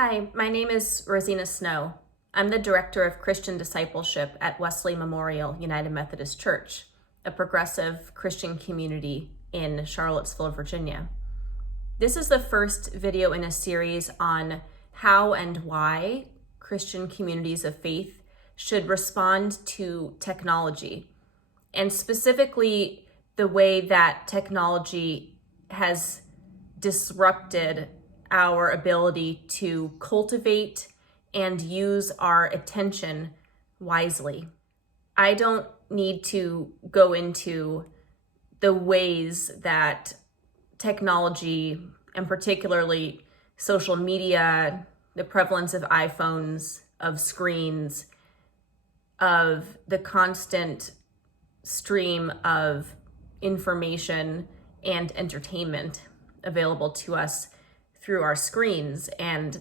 Hi, my name is Rosina Snow. I'm the Director of Christian Discipleship at Wesley Memorial United Methodist Church, a progressive Christian community in Charlottesville, Virginia. This is the first video in a series on how and why Christian communities of faith should respond to technology, and specifically the way that technology has disrupted our ability to cultivate and use our attention wisely. I don't need to go into the ways that technology, and particularly social media, the prevalence of iPhones, of screens, of the constant stream of information and entertainment available to us through our screens, and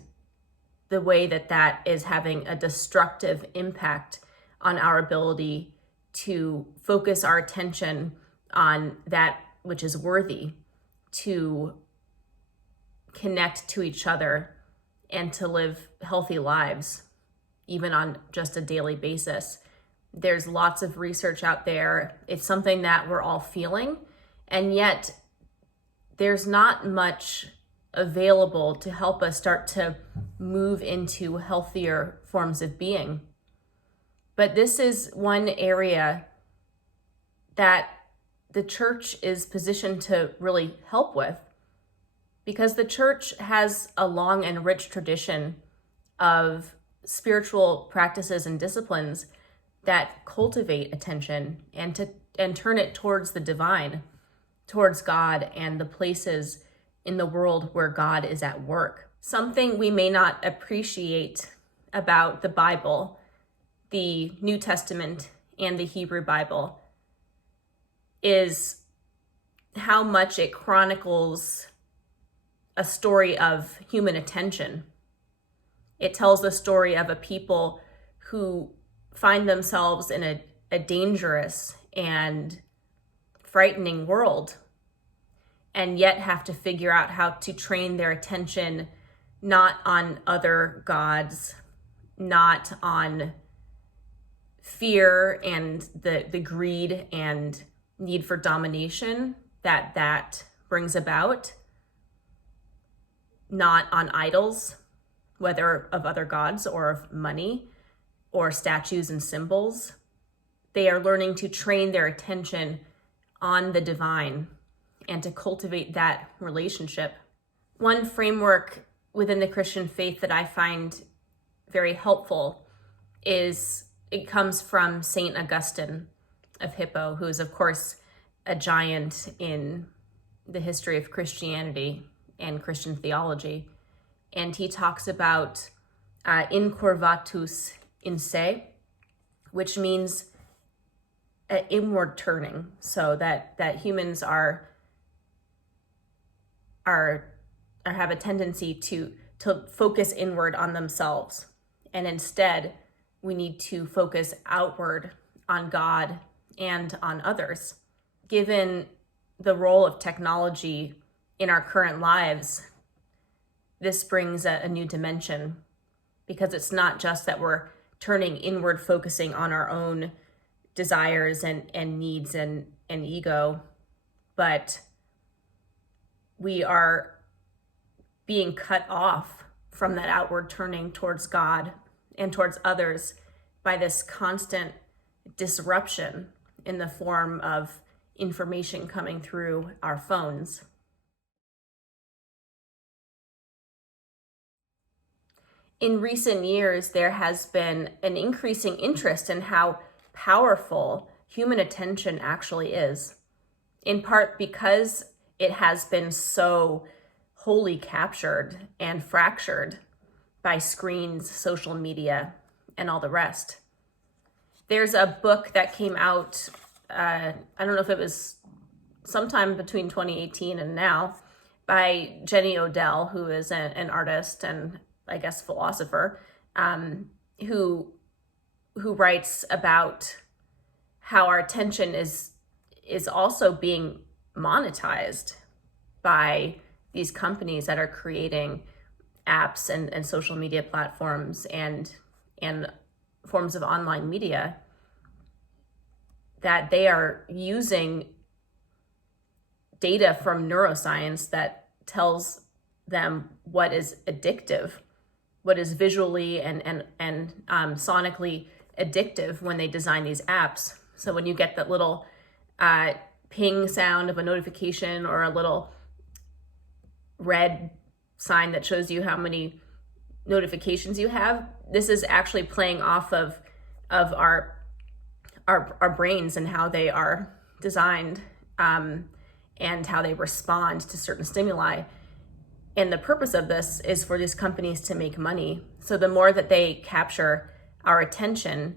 the way that that is having a destructive impact on our ability to focus our attention on that which is worthy, to connect to each other, and to live healthy lives, even on just a daily basis. There's lots of research out there. It's something that we're all feeling, and yet there's not much available to help us start to move into healthier forms of being. But this is one area that the church is positioned to really help with, because the church has a long and rich tradition of spiritual practices and disciplines that cultivate attention and turn it towards the divine, towards God and the places in the world where God is at work. Something we may not appreciate about the Bible, the New Testament and the Hebrew Bible, is how much it chronicles a story of human attention. It tells the story of a people who find themselves in a dangerous and frightening world, and yet have to figure out how to train their attention not on other gods, not on fear and the greed and need for domination that brings about, not on idols, whether of other gods or of money or statues and symbols. They are learning to train their attention on the divine and to cultivate that relationship. One framework within the Christian faith that I find very helpful it comes from Saint Augustine of Hippo, who is, of course, a giant in the history of Christianity and Christian theology. And he talks about incurvatus in se, which means inward turning, so that humans have a tendency to focus inward on themselves, and instead we need to focus outward on God and on others. Given the role of technology in our current lives, this brings a new dimension, because it's not just that we're turning inward, focusing on our own desires and needs and ego, but we are being cut off from that outward turning towards God and towards others by this constant disruption in the form of information coming through our phones. In recent years, there has been an increasing interest in how powerful human attention actually is, in part because it has been so wholly captured and fractured by screens, social media, and all the rest. There's a book that came out, I don't know if it was sometime between 2018 and now, by Jenny Odell, who is an artist and I guess philosopher, who writes about how our attention is also being monetized by these companies that are creating apps and social media platforms and forms of online media, that they are using data from neuroscience that tells them what is addictive, what is visually and sonically addictive when they design these apps. So when you get that little ping sound of a notification or a little red sign that shows you how many notifications you have, this is actually playing off of our brains and how they are designed, and how they respond to certain stimuli. And the purpose of this is for these companies to make money. So the more that they capture our attention,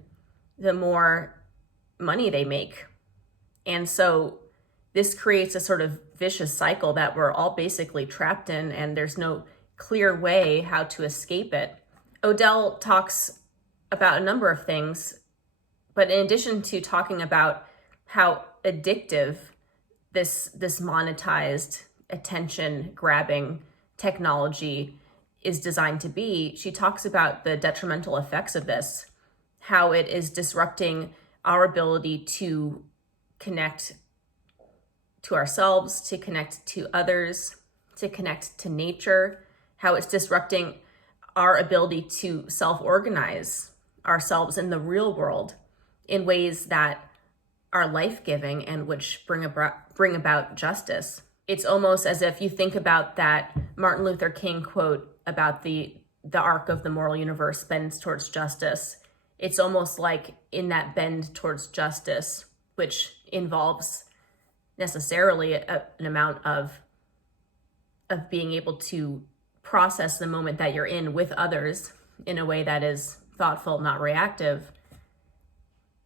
the more money they make. And so this creates a sort of vicious cycle that we're all basically trapped in, and there's no clear way how to escape it. Odell talks about a number of things, but in addition to talking about how addictive this monetized attention grabbing technology is designed to be, she talks about the detrimental effects of this, how it is disrupting our ability to connect to ourselves, to connect to others, to connect to nature, how it's disrupting our ability to self-organize ourselves in the real world in ways that are life-giving and which bring about justice. It's almost as if you think about that Martin Luther King quote about the arc of the moral universe bends towards justice. It's almost like in that bend towards justice, which involves necessarily an amount of being able to process the moment that you're in with others in a way that is thoughtful, not reactive,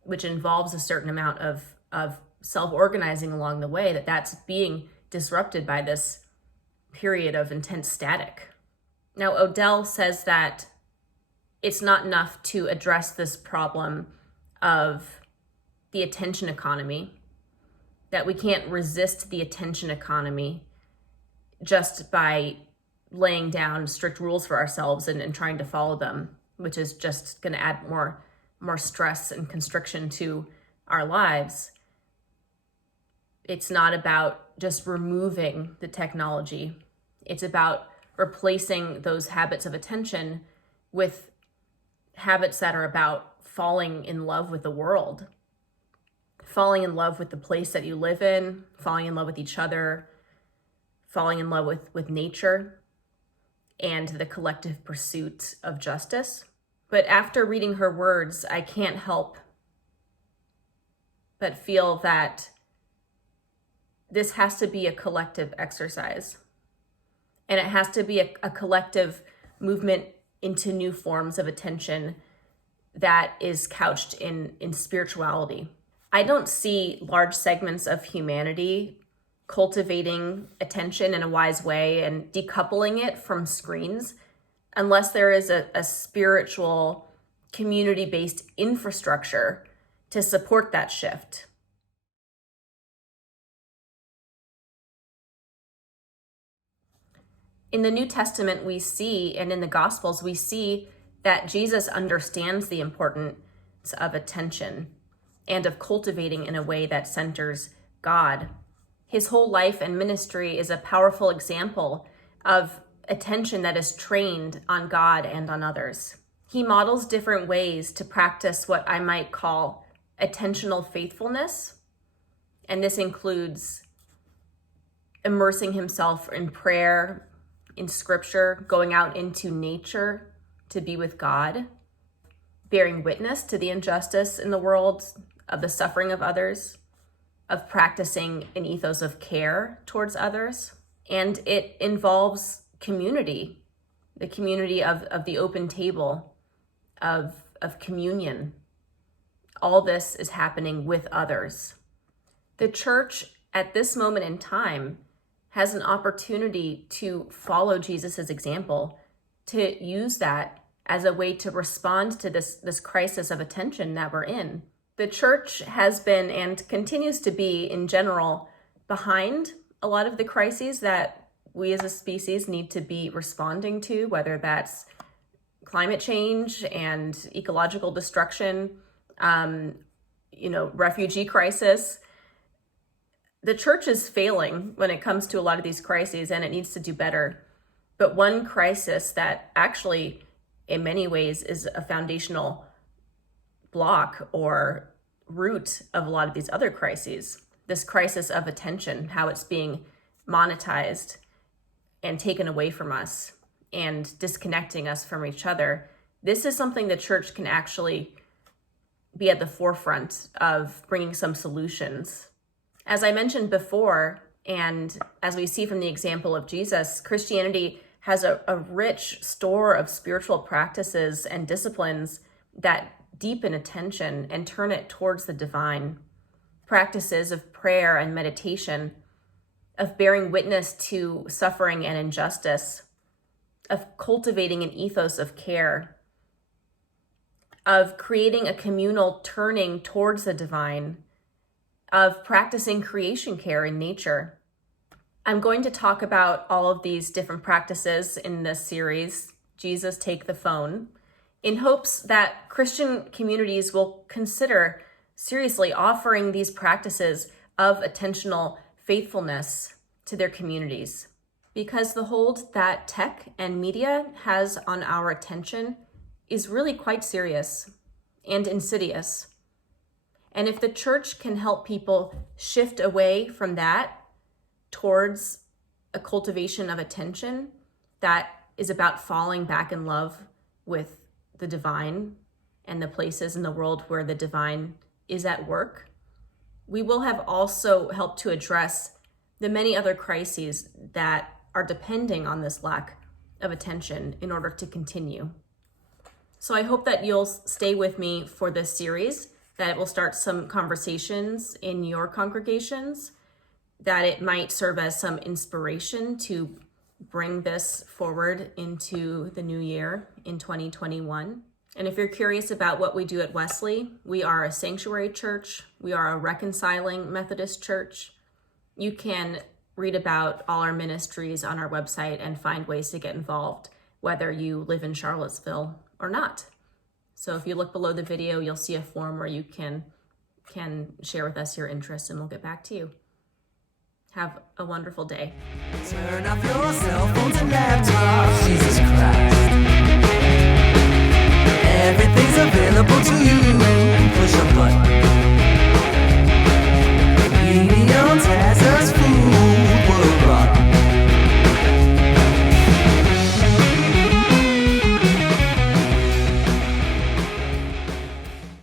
which involves a certain amount of self-organizing along the way, that's being disrupted by this period of intense static. Now, Odell says that it's not enough to address this problem of the attention economy, that we can't resist the attention economy just by laying down strict rules for ourselves and trying to follow them, which is just going to add more stress and constriction to our lives. It's not about just removing the technology. It's about replacing those habits of attention with habits that are about falling in love with the world, falling in love with the place that you live in, falling in love with each other, falling in love with nature and the collective pursuit of justice. But after reading her words, I can't help but feel that this has to be a collective exercise. And it has to be a collective movement into new forms of attention that is couched in spirituality. I don't see large segments of humanity cultivating attention in a wise way and decoupling it from screens unless there is a spiritual, community-based infrastructure to support that shift. In the New Testament, we see, and in the Gospels, we see that Jesus understands the importance of attention and of cultivating in a way that centers God. His whole life and ministry is a powerful example of attention that is trained on God and on others. He models different ways to practice what I might call attentional faithfulness, and this includes immersing himself in prayer, in scripture, going out into nature to be with God, bearing witness to the injustice in the world, of the suffering of others, of practicing an ethos of care towards others. And it involves community, the community of the open table, of communion. All this is happening with others. The church at this moment in time has an opportunity to follow Jesus's example, to use that as a way to respond to this crisis of attention that we're in. The church has been and continues to be, in general, behind a lot of the crises that we as a species need to be responding to, whether that's climate change and ecological destruction, refugee crisis. The church is failing when it comes to a lot of these crises, and it needs to do better. But one crisis that actually, in many ways, is a foundational block or root of a lot of these other crises, this crisis of attention, how it's being monetized and taken away from us and disconnecting us from each other. This is something the church can actually be at the forefront of bringing some solutions. As I mentioned before, and as we see from the example of Jesus, Christianity has a rich store of spiritual practices and disciplines that deepen attention and turn it towards the divine. Practices of prayer and meditation, of bearing witness to suffering and injustice, of cultivating an ethos of care, of creating a communal turning towards the divine, of practicing creation care in nature. I'm going to talk about all of these different practices in this series, Jesus Take the Phone, in hopes that Christian communities will consider seriously offering these practices of attentional faithfulness to their communities. Because the hold that tech and media has on our attention is really quite serious and insidious. And if the church can help people shift away from that towards a cultivation of attention that is about falling back in love with the divine and the places in the world where the divine is at work, we will have also helped to address the many other crises that are depending on this lack of attention in order to continue. So I hope that you'll stay with me for this series, that it will start some conversations in your congregations, that it might serve as some inspiration to bring this forward into the new year in 2021. And if you're curious about what we do at Wesley, we are a sanctuary church. We are a reconciling Methodist church. You can read about all our ministries on our website and find ways to get involved, whether you live in Charlottesville or not. So if you look below the video, you'll see a form where you can share with us your interests, and we'll get back to you. Have a wonderful day. Turn off your cell phones and laptops, Jesus Christ.